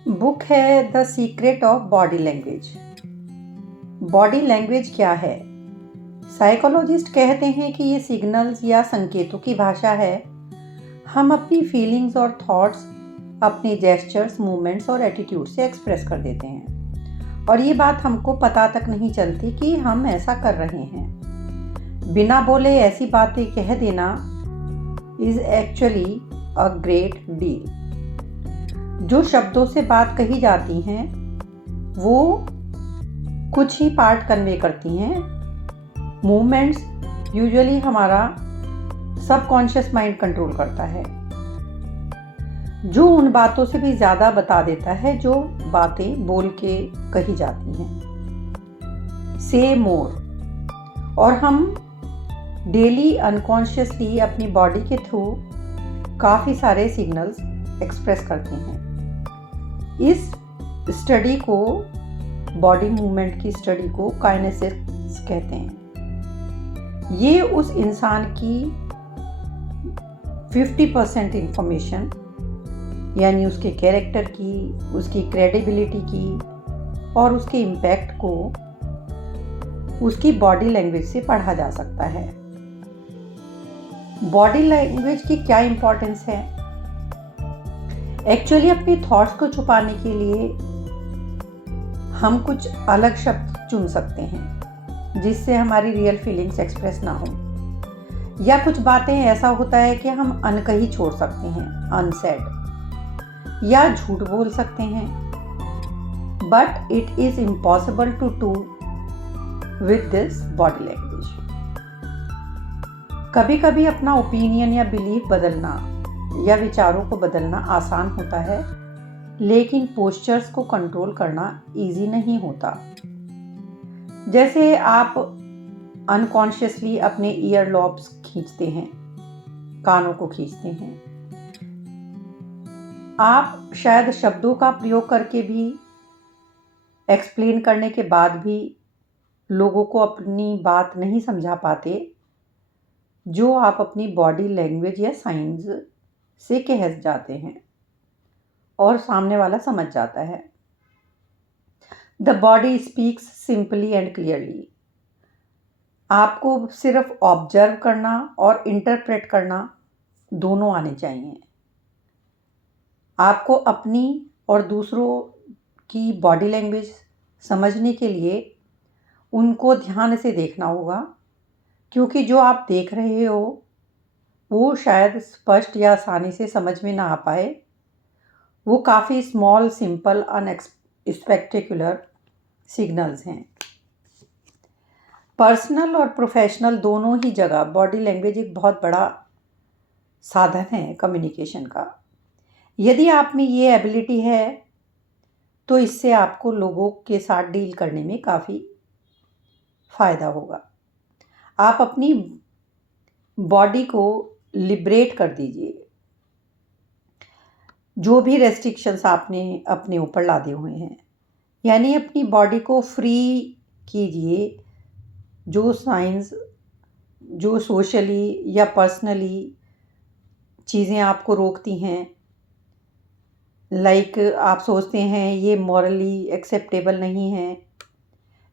Book है the secret of body language. Body language क्या है? साइकोलॉजिस्ट कहते हैं कि ये सिग्नल्स या संकेतों की भाषा है। हम अपनी फीलिंग्स और थॉट्स अपने जेस्चर्स, मूवमेंट्स और एटीट्यूड से एक्सप्रेस कर देते हैं, और ये बात हमको पता तक नहीं चलती कि हम ऐसा कर रहे हैं। बिना बोले ऐसी बातें कह देना is actually a great deal. जो शब्दों से बात कही जाती हैं वो कुछ ही पार्ट कन्वे करती हैं। मूवमेंट्स यूजुअली हमारा सबकॉन्शियस माइंड कंट्रोल करता है, जो उन बातों से भी ज़्यादा बता देता है जो बातें बोल के कही जाती हैं। से मोर। और हम डेली अनकॉन्शियसली अपनी बॉडी के थ्रू काफ़ी सारे सिग्नल्स एक्सप्रेस करते हैं। इस स्टडी को, बॉडी मूवमेंट की स्टडी को काइनेसिक्स कहते हैं। ये उस इंसान की 50% इंफॉर्मेशन, यानी उसके कैरेक्टर की, उसकी क्रेडिबिलिटी की और उसके इम्पैक्ट को उसकी बॉडी लैंग्वेज से पढ़ा जा सकता है। बॉडी लैंग्वेज की क्या इम्पोर्टेंस है? एक्चुअली अपने थॉट्स को छुपाने के लिए हम कुछ अलग शब्द चुन सकते हैं जिससे हमारी रियल फीलिंग्स एक्सप्रेस ना हो, या कुछ बातें ऐसा होता है कि हम अनकही छोड़ सकते हैं, अनसेड, या झूठ बोल सकते हैं। But it is impossible to do with this body language. कभी कभी अपना ओपिनियन या बिलीफ बदलना या विचारों को बदलना आसान होता है, लेकिन पोस्चर्स को कंट्रोल करना इजी नहीं होता। जैसे आप अनकॉन्शियसली अपने ईयर लॉब्स खींचते हैं, कानों को खींचते हैं। आप शायद शब्दों का प्रयोग करके भी, एक्सप्लेन करने के बाद भी लोगों को अपनी बात नहीं समझा पाते, जो आप अपनी बॉडी लैंग्वेज या साइंस से कह जाते हैं और सामने वाला समझ जाता है। The body speaks simply and clearly. आपको सिर्फ ऑब्जर्व करना और इंटरप्रेट करना दोनों आने चाहिए। आपको अपनी और दूसरों की बॉडी लैंग्वेज समझने के लिए उनको ध्यान से देखना होगा, क्योंकि जो आप देख रहे हो वो शायद स्पष्ट या आसानी से समझ में ना आ पाए। वो काफ़ी स्मॉल, सिंपल, अनएक्सपेक्टेकुलर सिग्नल्स हैं। पर्सनल और प्रोफेशनल दोनों ही जगह बॉडी लैंग्वेज एक बहुत बड़ा साधन है कम्युनिकेशन का। यदि आप में ये एबिलिटी है तो इससे आपको लोगों के साथ डील करने में काफ़ी फ़ायदा होगा। आप अपनी बॉडी को लिबरेट कर दीजिए, जो भी रेस्ट्रिक्शंस आपने अपने ऊपर लादे हुए हैं, यानी अपनी बॉडी को फ्री कीजिए। जो साइंस, जो सोशली या पर्सनली चीज़ें आपको रोकती हैं, लाइक आप सोचते हैं ये मॉरली एक्सेप्टेबल नहीं है,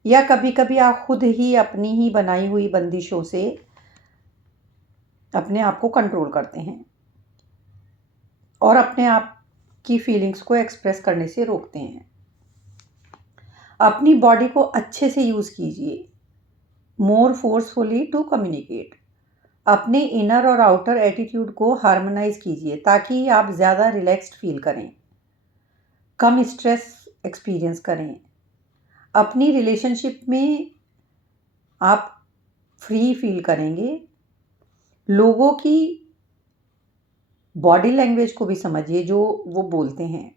या कभी कभी आप खुद ही अपनी ही बनाई हुई बंदिशों से अपने आप को कंट्रोल करते हैं और अपने आप की फीलिंग्स को एक्सप्रेस करने से रोकते हैं। अपनी बॉडी को अच्छे से यूज़ कीजिए, मोर फोर्सफुली टू कम्युनिकेट। अपने इनर और आउटर एटीट्यूड को हार्मोनाइज कीजिए ताकि आप ज़्यादा रिलैक्स्ड फील करें, कम स्ट्रेस एक्सपीरियंस करें। अपनी रिलेशनशिप में आप फ्री फील करेंगे। लोगों की बॉडी लैंग्वेज को भी समझिए, जो वो बोलते हैं,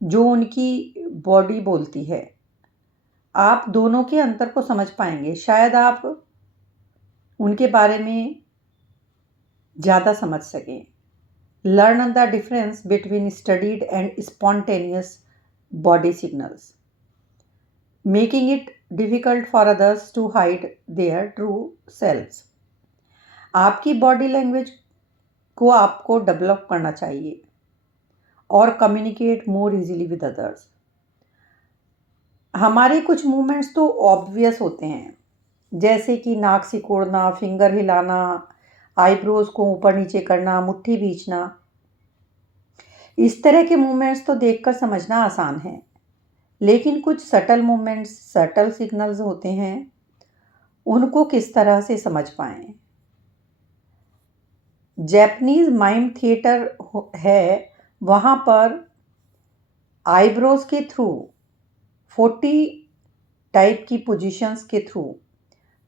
जो उनकी बॉडी बोलती है। आप दोनों के अंतर को समझ पाएंगे। शायद आप उनके बारे में ज़्यादा समझ सकें। Learn the difference between studied and spontaneous body signals, making it difficult for others to hide their true selves. आपकी बॉडी लैंग्वेज को आपको डेवलप करना चाहिए और communicate more easily with others. हमारे कुछ मूवमेंट्स तो ऑब्वियस होते हैं, जैसे कि नाक सिकोड़ना, फिंगर हिलाना, आईब्रोज को ऊपर नीचे करना, मुट्ठी भींचना। इस तरह के मूवमेंट्स तो देखकर समझना आसान है, लेकिन कुछ सटल मूवमेंट्स, सटल सिग्नल्स होते हैं, उनको किस तरह से समझ पाएं। जैपनीज माइम थिएटर है, वहाँ पर आईब्रोज के थ्रू 40 टाइप की पोजीशंस के थ्रू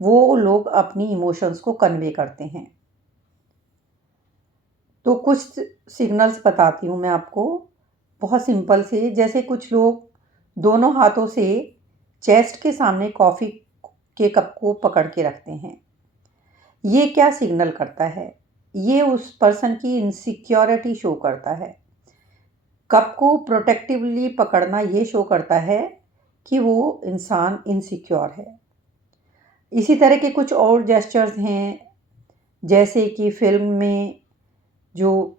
वो लोग अपनी इमोशंस को कन्वे करते हैं। तो कुछ सिग्नल्स बताती हूँ मैं आपको, बहुत सिंपल से। जैसे कुछ लोग दोनों हाथों से चेस्ट के सामने कॉफ़ी के कप को पकड़ के रखते हैं। ये क्या सिग्नल करता है? ये उस पर्सन की इनसिक्योरिटी शो करता है। कप को प्रोटेक्टिवली पकड़ना ये शो करता है कि वो इंसान इनसिक्योर है। इसी तरह के कुछ और जेस्चर्स हैं, जैसे कि फिल्म में जो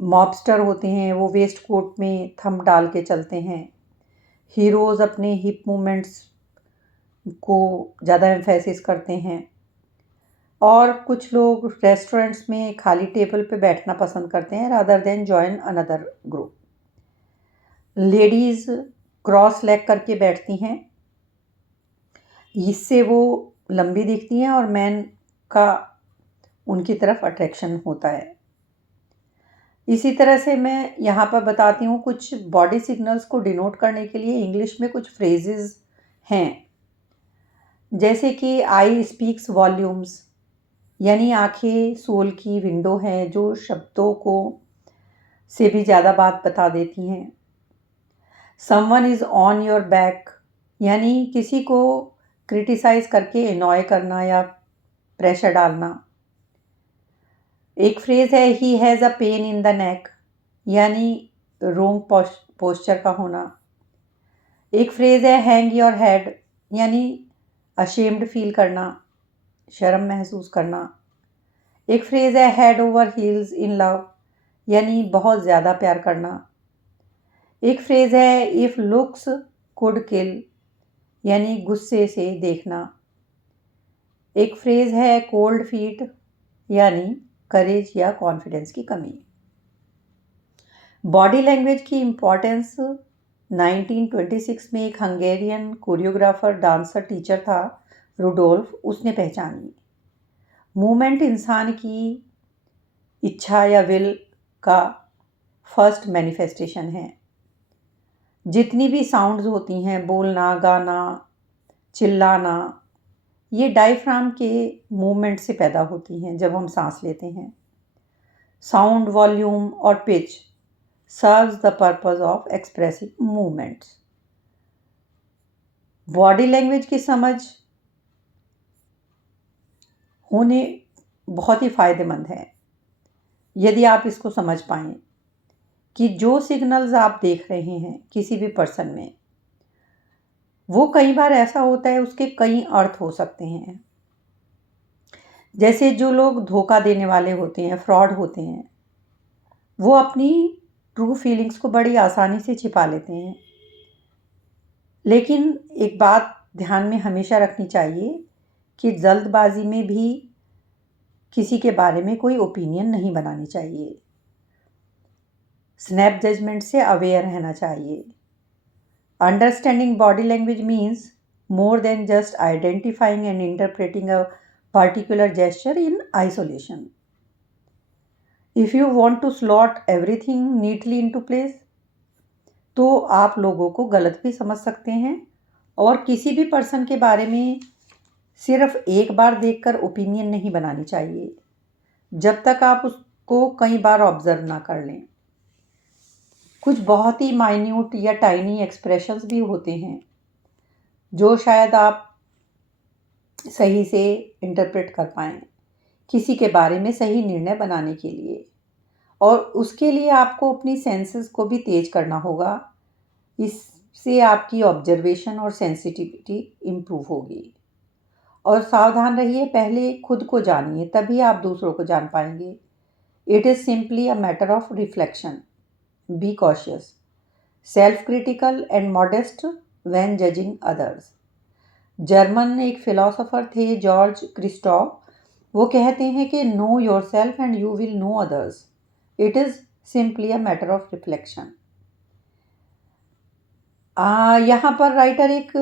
मॉबस्टर होते हैं वो वेस्ट कोट में थंब डाल के चलते हैं। हीरोज़ अपने हिप मूवमेंट्स को ज़्यादा एम्फेसिस करते हैं। और कुछ लोग रेस्टोरेंट्स में खाली टेबल पे बैठना पसंद करते हैं rather than join another group. Ladies cross leg करके बैठती हैं, इससे वो लंबी दिखती हैं और मैन का उनकी तरफ अट्रैक्शन होता है। इसी तरह से मैं यहाँ पर बताती हूँ कुछ बॉडी सिग्नल्स को डिनोट करने के लिए इंग्लिश में कुछ फ्रेजेस हैं, जैसे कि आई स्पीक्स वॉल्यूम्स, यानी आंखें सोल की विंडो हैं जो शब्दों को से भी ज़्यादा बात बता देती हैं। Someone is on your back, यानी किसी को क्रिटिसाइज करके एनॉय करना या प्रेशर डालना। एक फ्रेज़ है he has a pain in the neck, यानी रोंग पोस्चर का होना। एक फ्रेज़ है हैंग योर हेड, यानी अशेम्ड फील करना, शर्म महसूस करना। एक फ्रेज़ है head over heels in love, यानी बहुत ज़्यादा प्यार करना। एक फ्रेज़ है इफ़ लुक्स कुड किल, यानी गुस्से से देखना। एक फ्रेज़ है कोल्ड फीट, यानी करेज या कॉन्फिडेंस की कमी। बॉडी लैंग्वेज की इम्पॉर्टेंस 1926 में एक हंगेरियन कोरियोग्राफर, डांसर, टीचर था रुडोल्फ, उसने पहचानी। मूवमेंट इंसान की इच्छा या विल का फर्स्ट मैनिफेस्टेशन है। जितनी भी साउंड्स होती हैं, बोलना, गाना, चिल्लाना, ये डायफ्राम के मूवमेंट से पैदा होती हैं जब हम सांस लेते हैं। साउंड वॉल्यूम और pitch serves the purpose of expressing movements. Body language की समझ होने बहुत ही फ़ायदेमंद है यदि आप इसको समझ पाएँ कि जो सिग्नल्स आप देख रहे हैं किसी भी पर्सन में, वो कई बार ऐसा होता है उसके कई अर्थ हो सकते हैं। जैसे जो लोग धोखा देने वाले होते हैं, फ्रॉड होते हैं, वो अपनी ट्रू फीलिंग्स को बड़ी आसानी से छिपा लेते हैं। लेकिन एक बात ध्यान में हमेशा रखनी चाहिए कि जल्दबाजी में भी किसी के बारे में कोई ओपिनियन नहीं बनानी चाहिए। स्नैप जजमेंट से अवेयर रहना चाहिए। Understanding body language means more than just identifying and interpreting a particular gesture in isolation. If you want to slot everything neatly into place, तो आप लोगों को गलत भी समझ सकते हैं और किसी भी पर्सन के बारे में सिर्फ एक बार देखकर ओपिनियन नहीं बनानी चाहिए जब तक आप उसको कई बार ऑब्जर्व ना कर लें। कुछ बहुत ही माइन्यूट या टाइनी एक्सप्रेशंस भी होते हैं जो शायद आप सही से इंटरप्रेट कर पाएँ किसी के बारे में सही निर्णय बनाने के लिए, और उसके लिए आपको अपनी सेंसेस को भी तेज करना होगा। इससे आपकी ऑब्जर्वेशन और सेंसिटिविटी इम्प्रूव होगी। और सावधान रहिए, पहले खुद को जानिए, तभी आप दूसरों को जान पाएंगे। It is simply a matter of reflection. Be cautious, self critical and modest when judging others. German एक फिलोसोफर थे जॉर्ज क्रिस्टॉफ, वो कहते हैं कि know your self and you will know others, it is simply a matter of reflection. यहाँ पर writer एक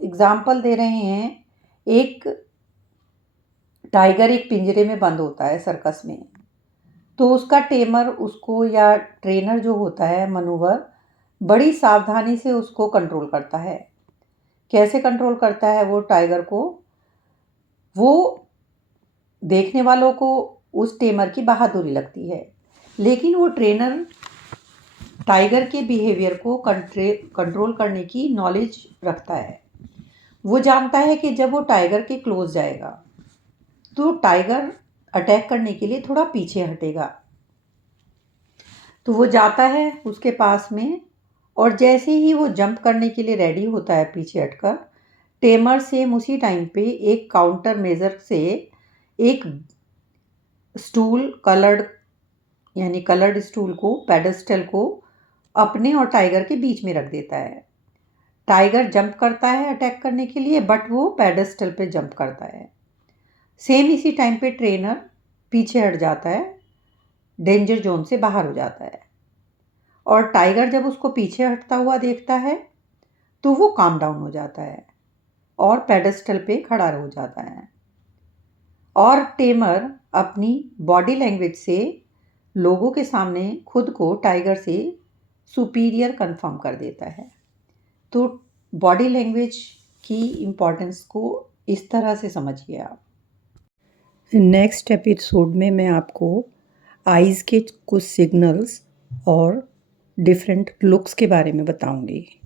example दे रहे हैं। एक टाइगर एक पिंजरे में बंद होता है सर्कस में, तो उसका टेमर उसको या ट्रेनर जो होता है मनूवर बड़ी सावधानी से उसको कंट्रोल करता है। कैसे कंट्रोल करता है वो टाइगर को? वो देखने वालों को उस टेमर की बहादुरी लगती है, लेकिन वो ट्रेनर टाइगर के बिहेवियर को कंट्रोल करने की नॉलेज रखता है। वो जानता है कि जब वो टाइगर के क्लोज जाएगा तो टाइगर अटैक करने के लिए थोड़ा पीछे हटेगा। तो वो जाता है उसके पास में, और जैसे ही वो जंप करने के लिए रेडी होता है पीछे हटकर, टेमर सेम उसी टाइम पे एक काउंटर मेजर से एक स्टूल कलर्ड स्टूल को, पेडेस्टल को अपने और टाइगर के बीच में रख देता है। टाइगर जंप करता है अटैक करने के लिए, बट वो पेडेस्टल पे जंप करता है। सेम इसी टाइम पे ट्रेनर पीछे हट जाता है, डेंजर जोन से बाहर हो जाता है, और टाइगर जब उसको पीछे हटता हुआ देखता है तो वो काम डाउन हो जाता है और पेडेस्टल पे खड़ा हो जाता है। और टेमर अपनी बॉडी लैंग्वेज से लोगों के सामने खुद को टाइगर से सुपीरियर कंफर्म कर देता है। तो बॉडी लैंग्वेज की इम्पोर्टेंस को इस तरह से समझिए आप। नेक्स्ट एपिसोड में मैं आपको आइज़ के कुछ सिग्नल्स और डिफरेंट लुक्स के बारे में बताऊंगी।